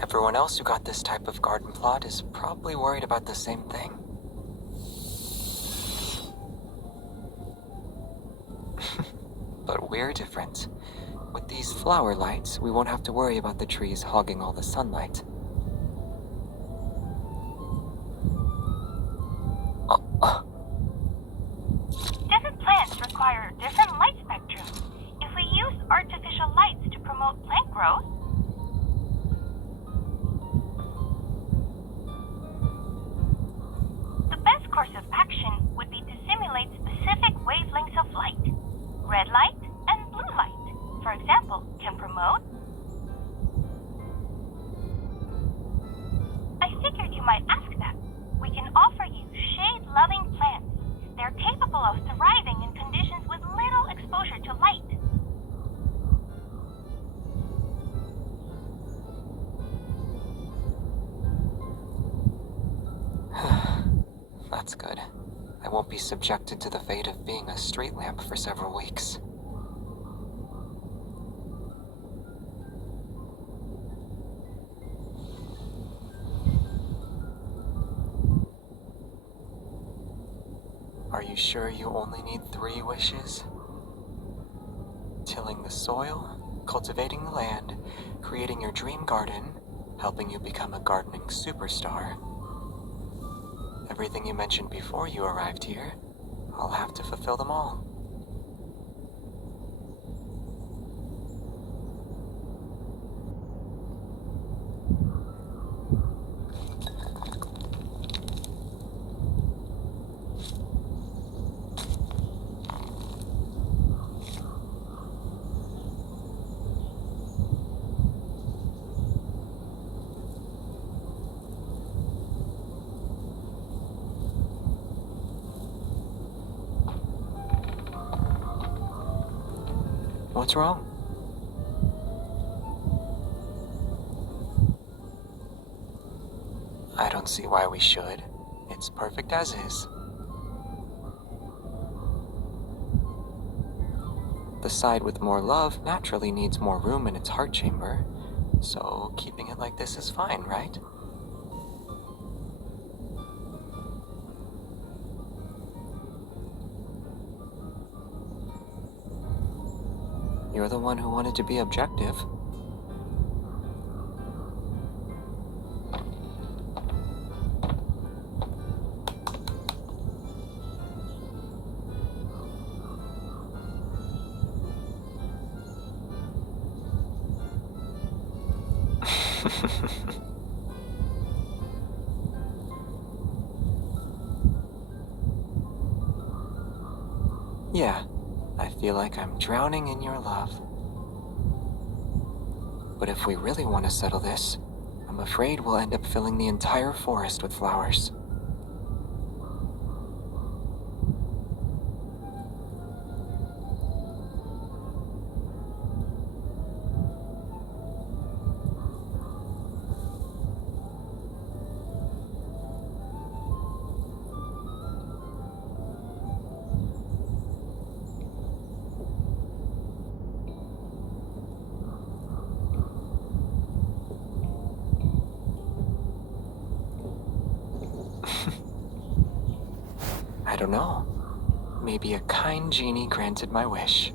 Everyone else who got this type of garden plot is probably worried about the same thing. But we're different. With these flower lights, we won't have to worry about the trees hogging all the sunlight. Different plants require different light spectrum. If we use artificial lights to promote plant growth, the best course of action would be to simulate specific wavelengths of light. Red light and blue light, for example, can promote. I figured you might ask that. We can offer you shade-loving plants. They're capable of thriving in conditions with little exposure to light. That's good. I won't be subjected to the fate of being a street lamp for several weeks. Are you sure you only need 3 wishes? Tilling the soil, cultivating the land, creating your dream garden, helping you become a gardening superstar. Everything you mentioned before you arrived here, I'll have to fulfill them all. What's wrong? I don't see why we should. It's perfect as is. The side with more love naturally needs more room in its heart chamber, so keeping it like this is fine, right? You're the one who wanted to be objective. Yeah, I feel like I'm drowning in your love. But if we really want to settle this, I'm afraid we'll end up filling the entire forest with flowers. I don't know. Maybe a kind genie granted my wish.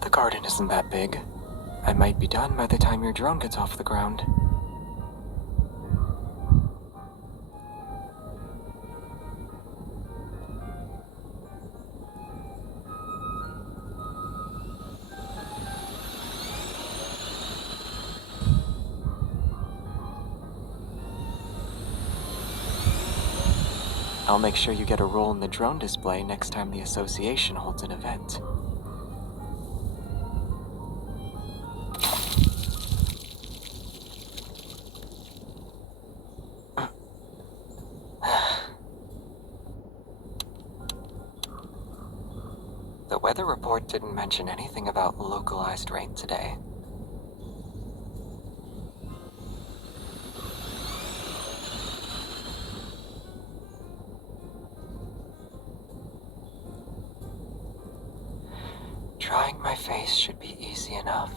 The garden isn't that big. I might be done by the time your drone gets off the ground. I'll make sure you get a role in the drone display next time the association holds an event. The weather report didn't mention anything about localized rain today. Drawing my face should be easy enough.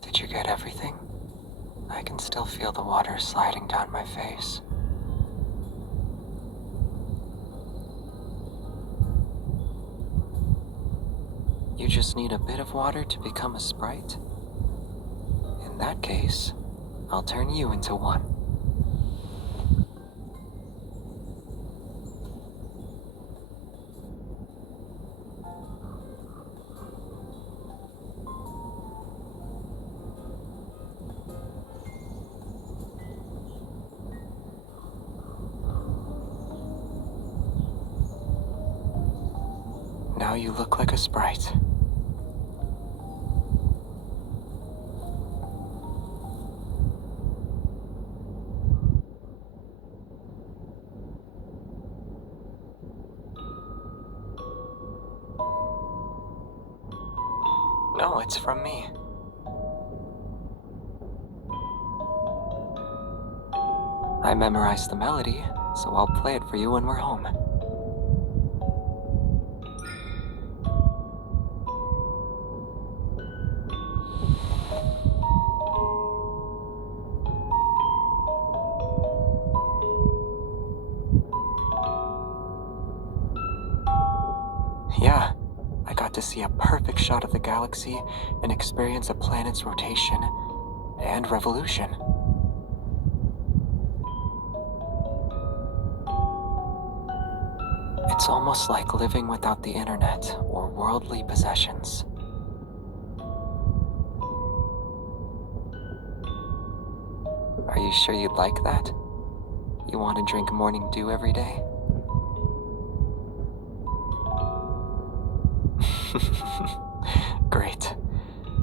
Did you get everything? I can still feel the water sliding down my face. You just need a bit of water to become a sprite? In that case, I'll turn you into one. Now you look like a sprite. No, it's from me. I memorized the melody, so I'll play it for you when we're home. Yeah, I got to see a perfect shot of the galaxy and experience a planet's rotation and revolution. It's almost like living without the internet or worldly possessions. Are you sure you'd like that? You want to drink morning dew every day? Great.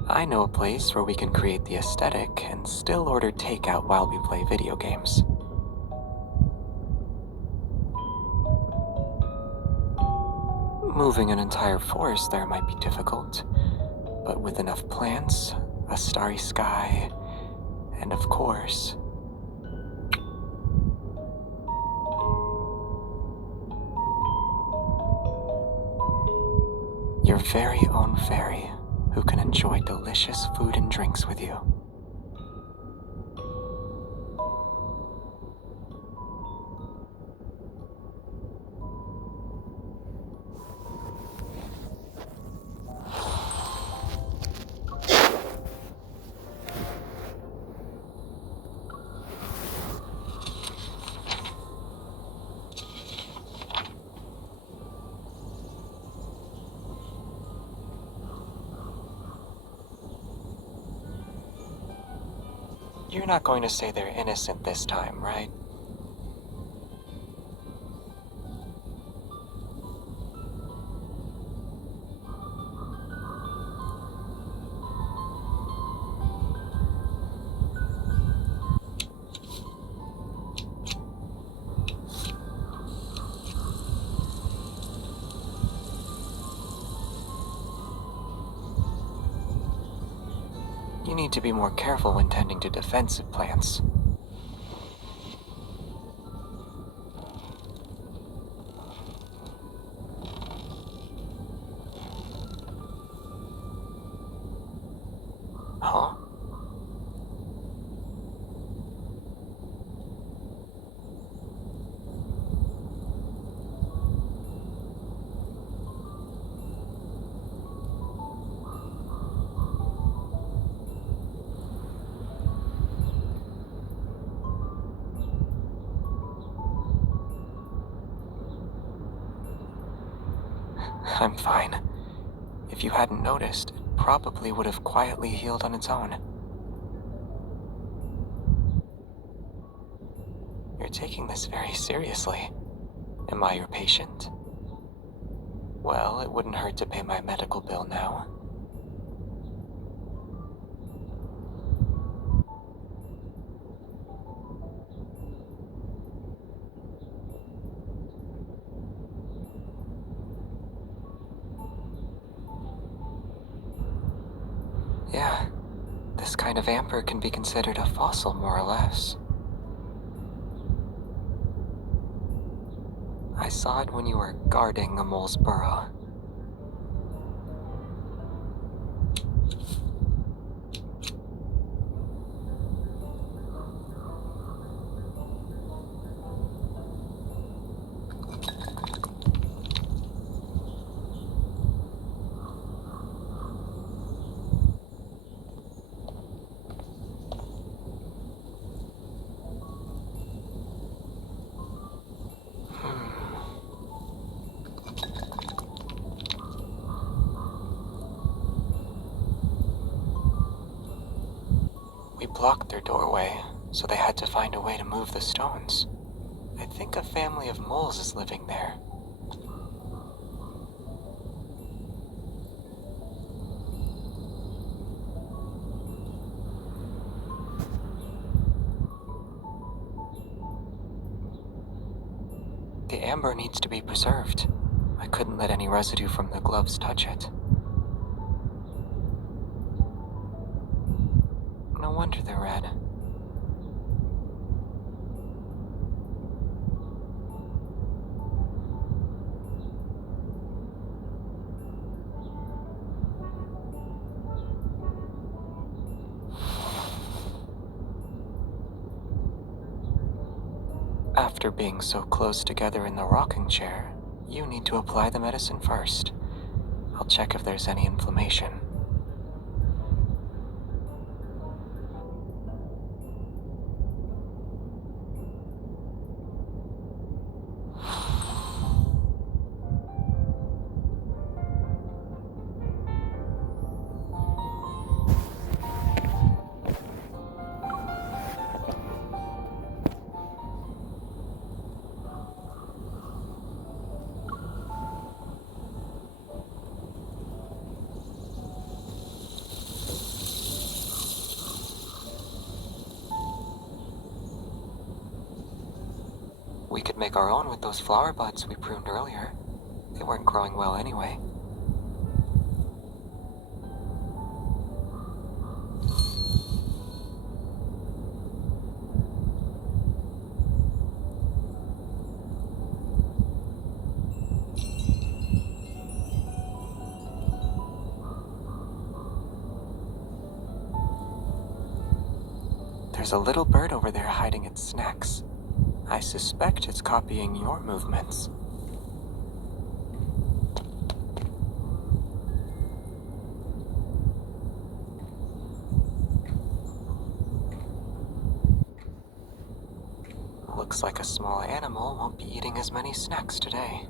I know a place where we can create the aesthetic and still order takeout while we play video games. Moving an entire forest there might be difficult, but with enough plants, a starry sky, and of course, your very own fairy who can enjoy delicious food and drinks with you. You're not going to say they're innocent this time, right? You need to be more careful when tending to defensive plants. Huh? I'm fine. If you hadn't noticed, it probably would have quietly healed on its own. You're taking this very seriously. Am I your patient? Well, it wouldn't hurt to pay my medical bill now. Yeah, this kind of amber can be considered a fossil, more or less. I saw it when you were guarding a mole's burrow. We blocked their doorway, so they had to find a way to move the stones. I think a family of moles is living there. The amber needs to be preserved. I couldn't let any residue from the gloves touch it. No wonder they're red. After being so close together in the rocking chair, you need to apply the medicine first. I'll check if there's any inflammation. We could make our own with those flower buds we pruned earlier. They weren't growing well anyway. There's a little bird over there hiding its snacks. I suspect it's copying your movements. Looks like a small animal won't be eating as many snacks today.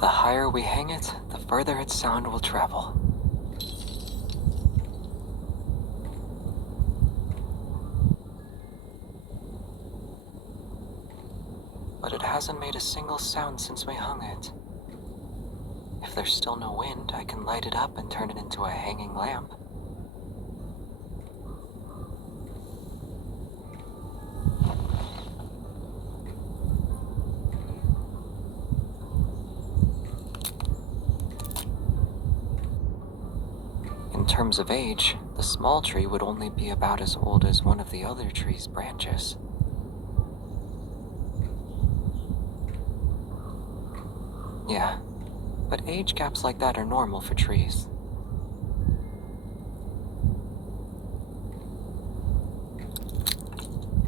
The higher we hang it, the further its sound will travel. But it hasn't made a single sound since we hung it. If there's still no wind, I can light it up and turn it into a hanging lamp. In terms of age, the small tree would only be about as old as one of the other tree's branches. Yeah, but age gaps like that are normal for trees.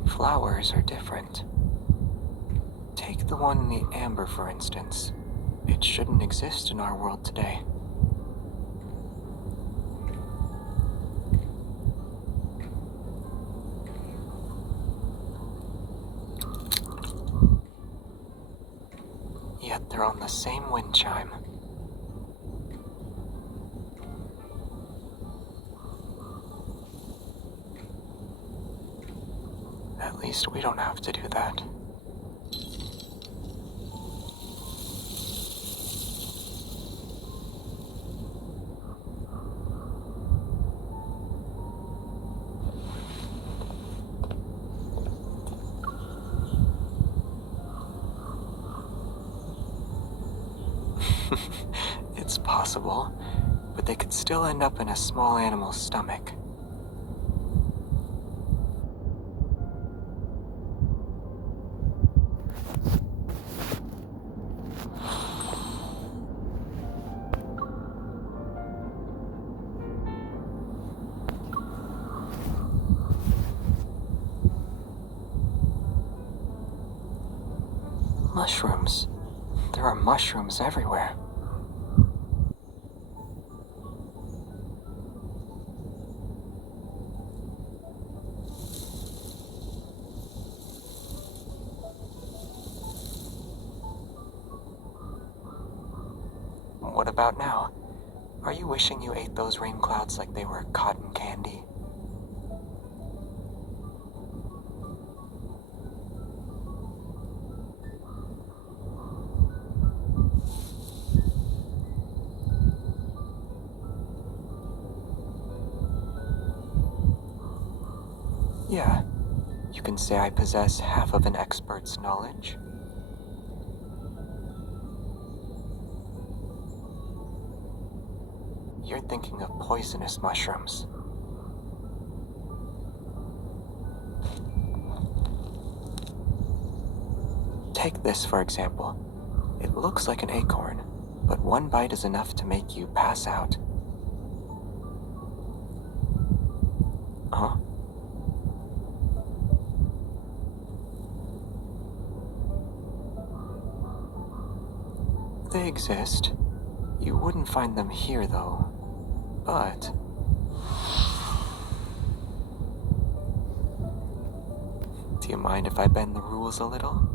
Flowers are different. Take the one in the amber, for instance. It shouldn't exist in our world today. Yet they're on the same wind chime. At least we don't have to do that. It's possible, but they could still end up in a small animal's stomach. Mushrooms. There are mushrooms everywhere. What about now? Are you wishing you ate those rain clouds like they were cotton candy? Yeah, you can say I possess half of an expert's knowledge. You're thinking of poisonous mushrooms. Take this, for example. It looks like an acorn, but one bite is enough to make you pass out. Huh? They exist. You wouldn't find them here, though. But... do you mind if I bend the rules a little?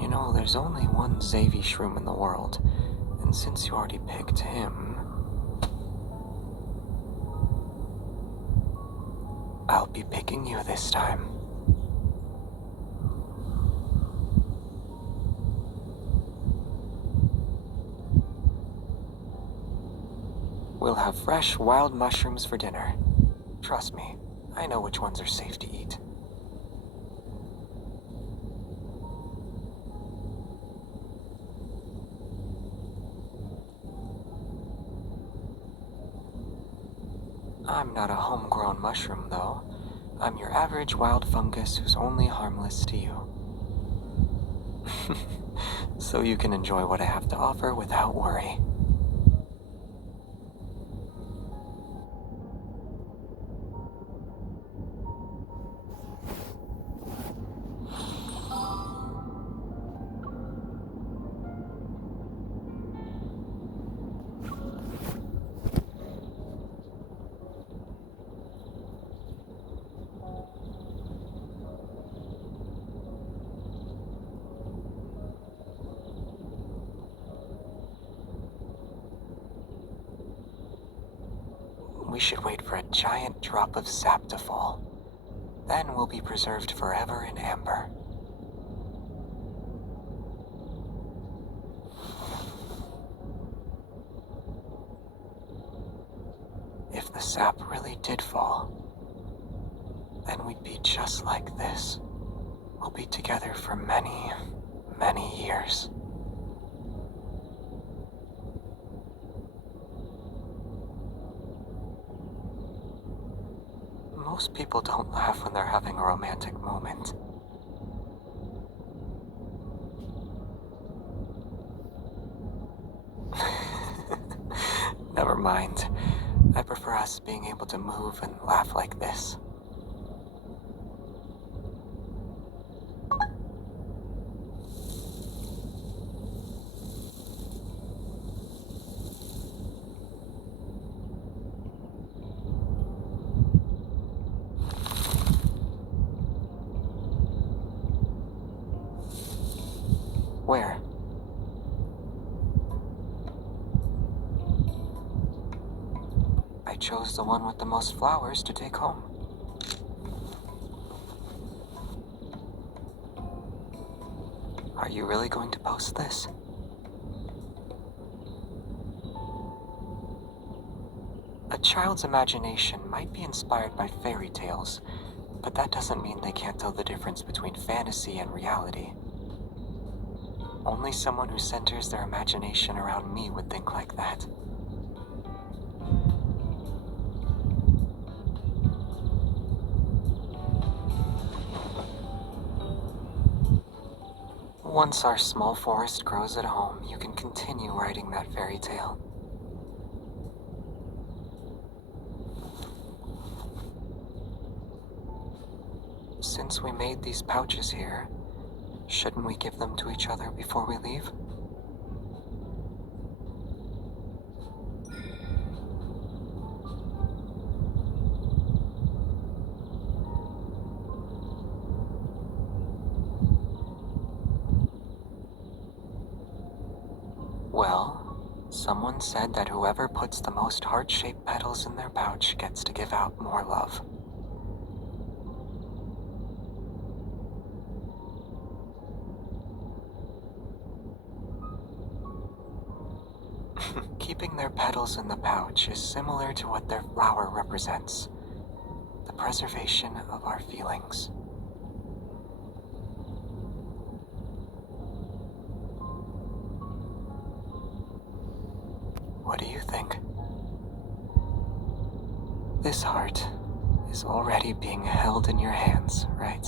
You know, there's only one Xavier shroom in the world, and since you already picked him, I'll be picking you this time. We'll have fresh wild mushrooms for dinner. Trust me, I know which ones are safe to eat. I'm not a homegrown mushroom, though. I'm your average wild fungus who's only harmless to you. So you can enjoy what I have to offer without worry. We should wait for a giant drop of sap to fall. Then we'll be preserved forever in amber. If the sap really did fall, then we'd be just like this. We'll be together for many, many years. Most people don't laugh when they're having a romantic moment. Never mind. I prefer us being able to move and laugh like this. Where? I chose the one with the most flowers to take home. Are you really going to post this? A child's imagination might be inspired by fairy tales, but that doesn't mean they can't tell the difference between fantasy and reality. Only someone who centers their imagination around me would think like that. Once our small forest grows at home, you can continue writing that fairy tale. Since we made these pouches here, shouldn't we give them to each other before we leave? Well, someone said that whoever puts the most heart-shaped petals in their pouch gets to give out more love. Keeping their petals in the pouch is similar to what their flower represents, the preservation of our feelings. What do you think? This heart is already being held in your hands, right?